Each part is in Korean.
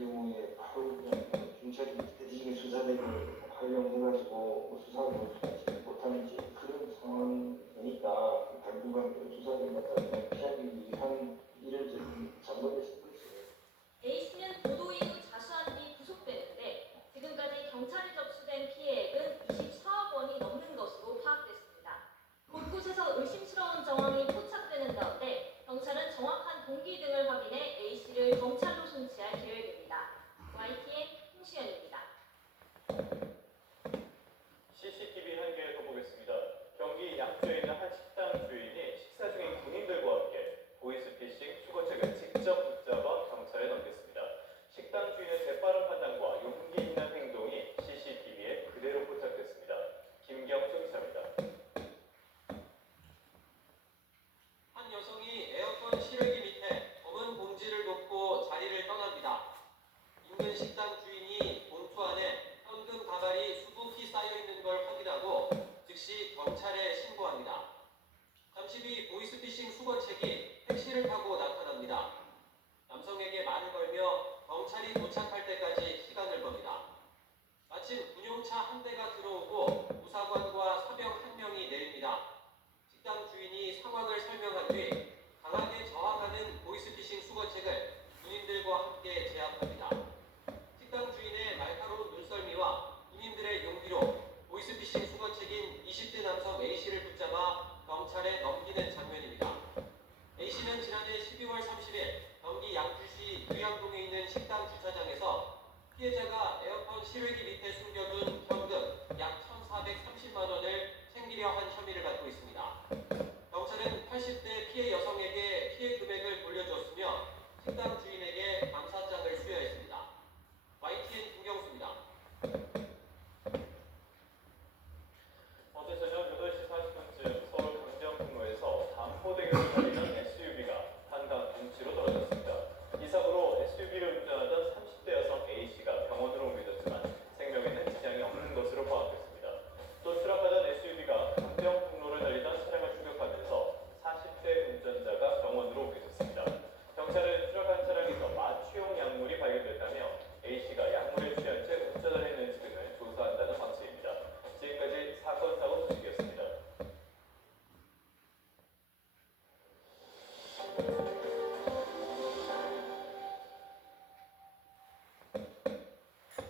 경우에 바로 그냥 경찰이 대대적인 수사대를 활용해가지고 수사를 못하는지 그런 상황이니까 당분간 수사대마다 피하기 위한 일을 좀 잘못했을 거지. A씨는 보도 이후 자수한 뒤 구속됐는데 지금까지 경찰에 접수된 피해액은 24억 원이 넘는 것으로 파악됐습니다. 곳곳에서 의심스러운 정황이 포착되는 가운데 경찰은 정확한 동기 등을 확인해 A씨를 경찰로 송치할 계획입니다. YTN 홍시연입니다. CCTV 한 개 더 보겠습니다. 경기 양주에 있는 한 식당 주인이 식사 중인 군인들과 함께 보이스피싱 수거책을 직접 붙잡아 경찰에 넘겼습니다. 식당 주인의 재빠른 판단과 용기 있는 행동이 CCTV에 그대로 포착됐습니다. 김경수 기자입니다. 한 여성이 에어컨 실외기 밑에 검은 봉지를 놓고 자리를 떠납니다. 인근 식당 주인이 봉투 안에 현금 다발이 수북히 쌓여있는 걸 확인하고 즉시 경찰에 신고합니다. 잠시 뒤 보이스피싱 수거책이 택시를 타고 나타납니다. 남성에게 말을 걸며 경찰이 도착할 때까지 시간을 겁니다. 마침 군용차 한 대가 들어오고 부사관과 사병 한 명이 내립니다. 식당 주인이 상황을 설명한 뒤 강하게 저항하는 보이스피싱 수거책을 군인들과 함께 제압합니다. 식당 주인의 날카로운 눈썰미와 군인들의 용기로 보이스피싱 수거책인 20대 남성 A씨를 붙잡아 경찰에 넘기는 장면입니다. A씨는 지난해 12월 30일 경기 양주시 유양동에 있는 식당 주차장에서 피해자가 에어컨 실외기 밑에 숨겨둔 현금 약 1,430만 원을 챙기려 한 혐의를 받고 있습니다. 경찰은 80대 피해 여성에게 피해 금액을 돌려줬으며 식당 주인에게 감사장을 수여했습니다. YTN 김경수입니다. 어제 저녁 8시 40분쯤 서울 강정북로에서 반포대교를 달리던 SUV가 한강 둔치로 떨어졌습니다. 이 사고로 SUV를 운전하던 30대 여성 A씨가 병원으로 옮겨졌지만 생명에는 지장이 없는 것으로 파악됐습니다. 또 추락하던 SUV가 강정북로를 달리던 차량을 추격하면서 40대 운전자가 병원으로 옮겨졌습니다. 경찰은 추락한 차량에서 마취용 약물이 발견됐다며 A씨가 약물에 취한 채 운전을 했는지 등을 조사한다는 방침입니다. 지금까지 사건 사고 소식이었습니다.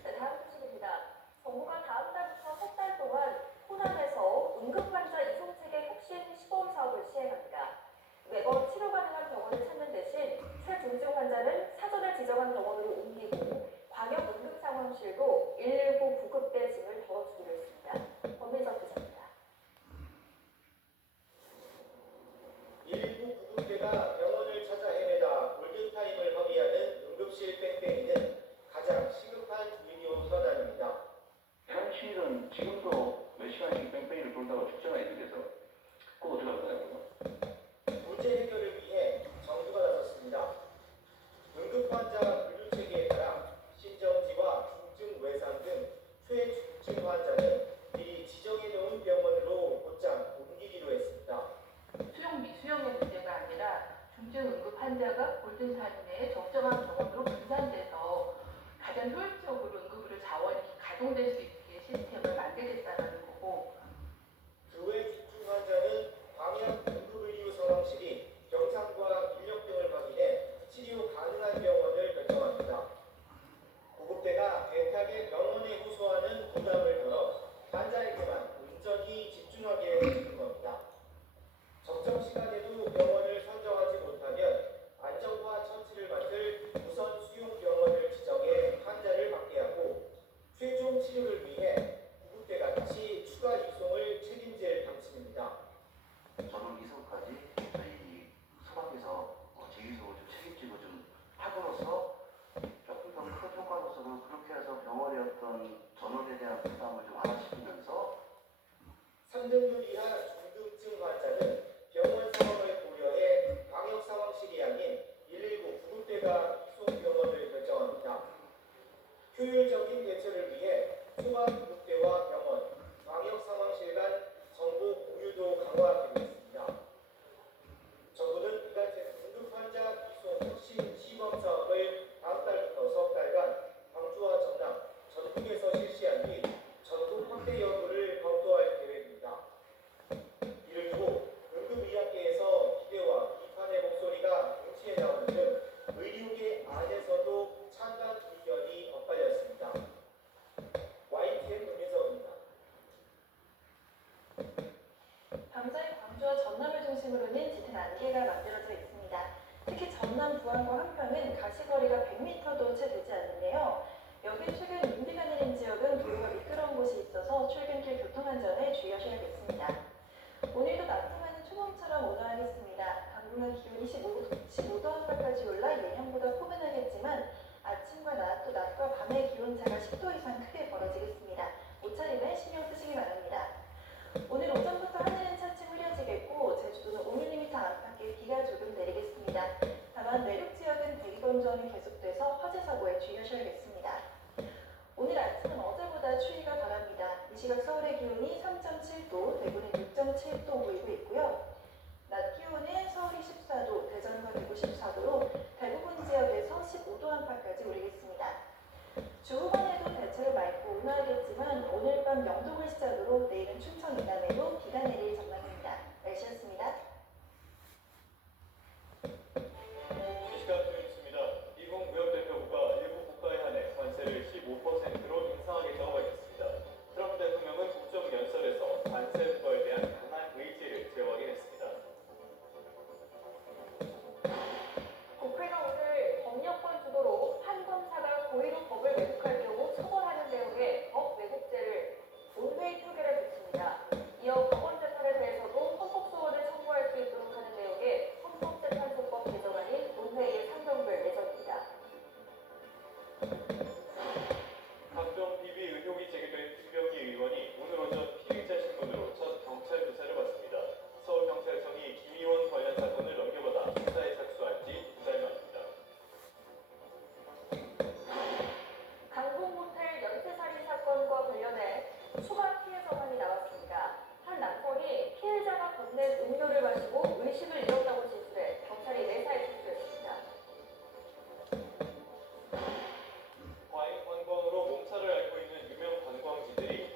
네, 다음 소식입니다. 정부가 다음 달부터 석 달 동안 호남에서 응급환자 이송체계 혁신 시범 사업을 시행합니다. 매번 치료 가능한 병원을 찾는 대신 최중증 환자는 사전에 지정한 병원으로 옮기고 광역 응급상황실도 119 구급대 짐을 덜어주기로 했습니다. 권민석 기자입니다. 119 구급대가 병원을 찾아 헤매다 골든타임을 허비하는 응급실 뺑뺑이는 가장 시급한 의료 현안입니다. 현실은 지금도 몇 시간씩 뺑뺑이를 돌다가 죽잖아요, 이쪽에서. 그거 어떻게 할 거냐고요? 문제 해결을 위해 정부가 나섰습니다. 응급환자 분류체계에 따라 신정지와 중증 외상 등 최중증 환자는 미리 지정해놓은 병원으로 곧장 옮기기로 했습니다. 수용 미수용의 문제가 아니라 중증 응급 환자가 골든타임 내에 적정한 병원으로 분산돼서 가장 효율적으로 응급의료 자원이 가동될 수 있게 시스템을 만들겠다는 거고, 그 외 중증 환자는 광역 응급의료 상황실이 병상과 인력 등을 확인해 치료 가능한 병원을 결정합니다. 구급대가 애타게 병원에 호소하는 부담을 덜어 환자에게만 온전히 집중하게 해주는 겁니다. 적정 시간에도 병원을 선정하지 못하면 안전과 처치를 맡을 우선 수용 병원을 지정해 환자를 받게 하고 최종 치료를 위해 구급대가 다시 추가 이송을 책임질 방침입니다. 저는 이성까지 저희 소방에서 제기적으로 좀 책임지고 좀 하고로서 조금 더 큰 효과로서는 그렇게 해서 병원의 어떤 전원에 대한 부담을 좀 완화시키면서 3등급 이하 중증 환자는 병원 상황을 고려해 광역 상황실이 아닌 119 구급대가 이송 병원을 결정합니다. 효율적인 대처를 위해 소방 구급대와 병원, 광역 상황실 간 정보 공유도 강화하기로 했습니다. 정부는 이같은 응급 환자 이송 혁신 시범 사업을 다음 달부터 석 달간 날개가 만들어져 있습니다. 특히 전남 부안과 한편은 가시거리가 100m도 채 되지 않는데요. 여기 최근 눈비가 내린 지역은 도로가 미끄러운 곳이 있어서 출근길 교통안전에 주의하셔야겠습니다. 오늘도 낮 동안은 초봄처럼 온화하겠습니다. 당분간 기온이 15도 안팎까지 올라 예년보다 포근하겠지만 아침과 낮, 또 낮과 밤의 기온차가 10도 이상 크게 벌어지겠습니다. 옷차림에 신경 쓰시기 바랍니다. 오늘 오전부터 하늘은 차츰 흐려지겠고 제주도는 5mm 안팎의 비가 조금 내리겠습니다. 다만 내륙 지역은 대기 건조함이 계속돼서 화재 사고에 주의하셔야겠습니다. 오늘 아침은 어제보다 추위가 바랍니다. 이 시각 서울의 기온이 3.7도, 대구는 6.7도 보이고 있고요. 낮 기온은 서울이 14도, 대전과 대구 14도로 대부분 지역에서 15도 안팎까지 오르겠습니다. 주 후반에도 대체로 맑고 온화하겠지만 오늘 밤 영동을 시작으로 내일은 충청 이남에도 비가 내릴 전망입니다. 날씨였습니다. 이 시각 뉴스입니다. 미국 무역대표부가 일부 국가에 한해 관세를 15%로 인상하겠다고 밝혔습니다. 트럼프 대통령은 국정연설에서 관세 부과에 대한 강한 의지를 재확인했습니다. 국회가 오늘 법령권 주도로 한 검사가 고의로 법을 왜곡할 경우 처벌하는 내용의 법 왜곡죄를 본회의 표결에 붙입니다. 이어 법원 재판에 대해서도 헌법 소원을 청구할 수 있도록 하는 내용의 헌법재판소법 개정안이 본회의에 상정될 예정입니다. 각종 비비 의혹이 제기된 김병기 의원이 오늘 오전 피의자 신분으로 첫 경찰 조사를 받습니다. 서울경찰청이 김 의원 관련 사건을 넘겨받아 수사에 착수한 지 2달 만입니다. 강북 모텔 연쇄살인 사건과 관련해 추가 피해 정황이 나왔습니다. 한 남성이 피해자가 건넨 음료를 마시고 의식을 잃었다고 진술해 경찰이 내사에 착수했습니다. 과잉 관광으로 몸살을 앓고 있는 유명 관광지들이